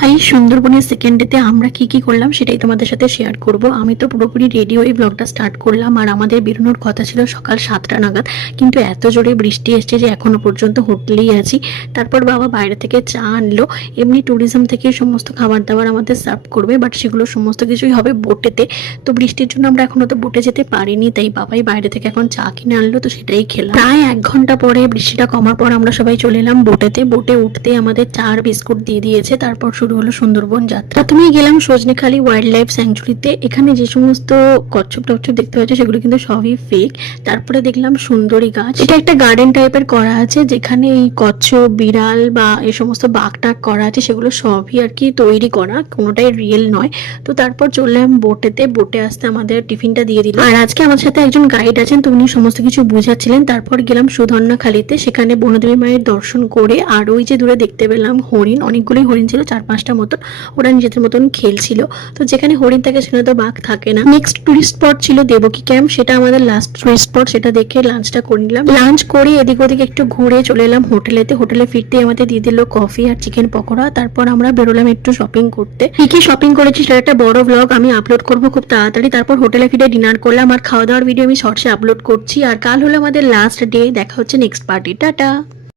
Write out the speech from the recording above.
High, সুন্দরবনের second ডেতে আমরা কি কি করলাম সেটাই তোমাদের সাথে শেয়ার করব। আমি তো পুরোপুরি রেডি হয়ে ব্লগটা স্টার্ট করলাম, আর আমাদের বেরোনোর কথা ছিল সকাল 7টা নাগাদ, কিন্তু এত জোরে বৃষ্টি এসছে যে এখনো পর্যন্ত হোটেলেই আছি। তারপর বাবা বাইরে থেকে চা আনলো, এমনি ট্যুরিজম থেকে সমস্ত খাবার দাবার আমাদের সার্ভ করবে, বাট সেগুলো সমস্ত কিছুই হবে বোটেতে। তো বৃষ্টির জন্য আমরা এখনো তো বোটে যেতে পারিনি, তাই বাবাই বাইরে থেকে এখন চা কিনে আনলো, তো সেটাই খেলাম। প্রায় 1 ঘন্টা পরে বৃষ্টিটা কমার পর আমরা সবাই চলে এলাম বোটেতে। বোটে উঠতে আমাদের চার বিস্কুট দিয়ে দিয়েছে। তারপর শুরু হলো সুন্দরবন যাত্রা। প্রথমেই গেলাম সজনেখালি ওয়াইল্ড লাইফ স্যাংচুরিতে। এখানে যে সমস্ত কচ্ছপ টচ্ছপ দেখতে পাচ্ছি সেগুলো কিন্তু সবই ফেক। তারপরে দেখলাম সুন্দরী গাছ, এটা একটা গার্ডেন টাইপের করা আছে, যেখানে এই কচ্ছপ, বিড়াল বা এই সমস্ত বাঘ টাক করা আছে, সেগুলো সবই আর কি তৈরি করা, কোনোটাই রিয়েল নয়। তো তারপর চললাম বোটেতে। বোটে আসতে আমাদের টিফিনটা দিয়ে দিল, আর আজকে আমার সাথে একজন গাইড আছেন, তো উনি সমস্ত কিছু বুঝাচ্ছিলেন। তারপর গেলাম সুধন্যাখালিতে, সেখানে বনদেবী মায়ের দর্শন করে, আর ওই যে দূরে দেখতে পেলাম হরিণ, অনেকগুলোই হরিণ ছিল, 4-5টা মতন। ওরা নিজেদের মতন খেলছিল। তো যেখানে হরিণ থাকে সেখানে তো বাঘ থাকে না। নেক্সট টুরিস্ট স্পট ছিল দেবকী ক্যাম্প, সেটা আমাদের লাস্ট টুরিস্ট স্পট। সেটা দেখে লাঞ্চটা করে নিলাম। লাঞ্চ করে এদিক ওদিক একটু ঘুরে চলে এলাম হোটেলেতে। হোটেলে ফিরতে আমাদের দিয়ে দিল কফি আর চিকেন পকোড়া। তারপর আমরা বেরোলাম একটু শপিং করতে। কি কি শপিং করেছি সেটা একটা বড় ব্লগ আমি আপলোড করবো খুব তাড়াতাড়ি। তারপর হোটেলে ফিরে ডিনার করলাম, আর খাওয়া দাওয়ার ভিডিও আমি শর্টসে আপলোড করছি। আর কাল হলো আমাদের লাস্ট ডে। দেখা হচ্ছে নেক্সট পার্টি। টাটা।